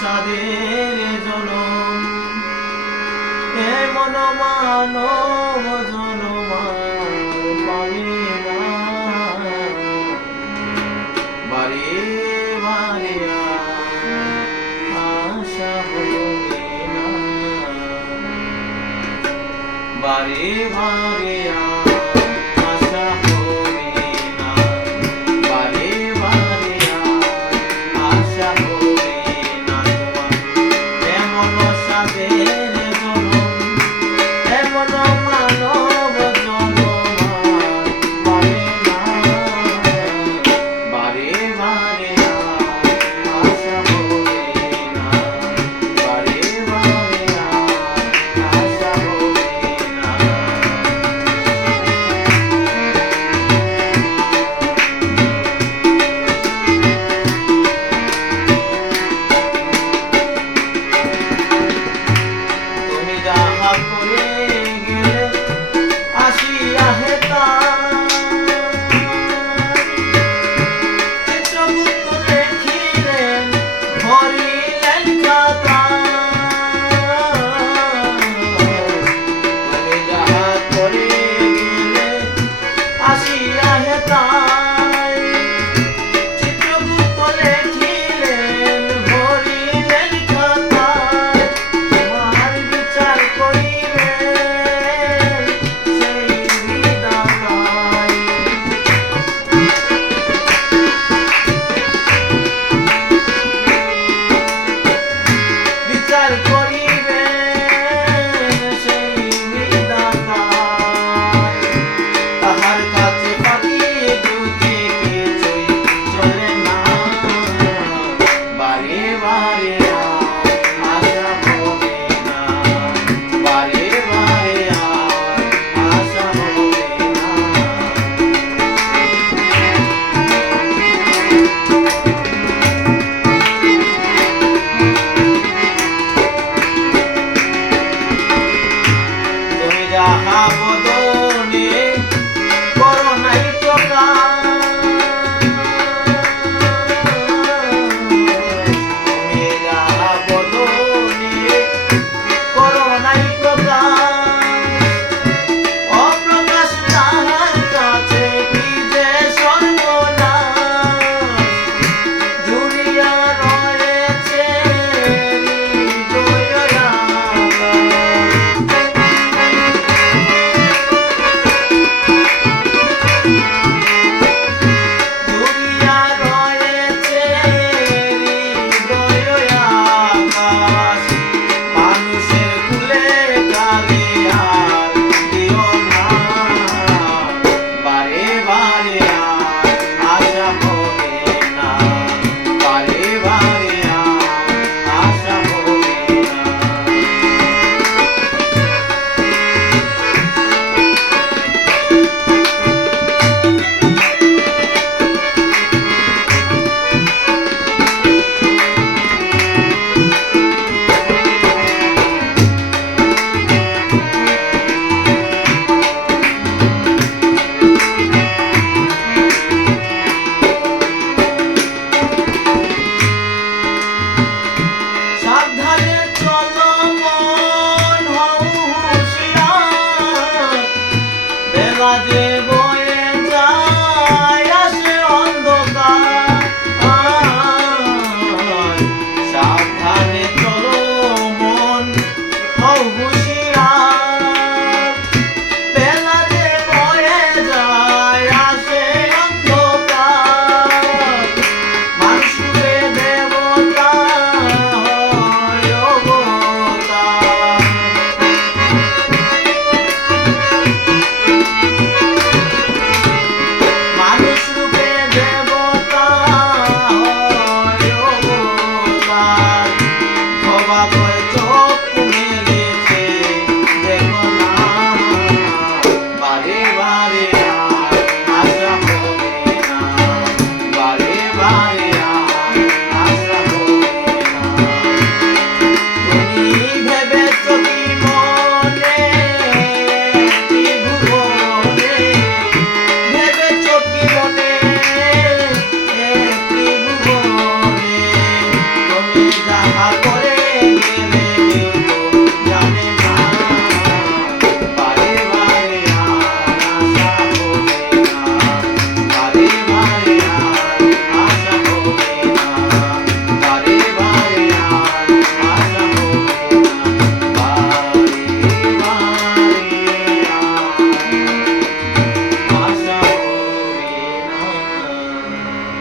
সাদের জনম এমন মানব জনম পাবে না বারে বারে আশা হবে না বারে বারে আশা হবে না বারে বারে আশা হবে না এমন সাদের জনম এমন মানব জনম পাবে না বারে বারে আশা হবে না বারে বারে আশা হবে না তুমি যাহা করে গেলে আসিয়া হেতা চিত্রগুপ্ত দেখিলেন ভরিলেন খাতা তুমি যাহা করে গেলে আসিয়া হেতা চিত্রগুপ্ত লেখিলেন ভরিলেন খাতা তোমার বিচার করিবেন সেই বিধাতায় বিচার করিবেন সেই বিধাতায় তাহার কাছে পাখি দুটি কিছুই চলে না বারে বারে আশা হবে না বারে বারে আশা হবে না তুমি যাহা বদনে করো নাই প্রকাশ তুমি যাহা হাত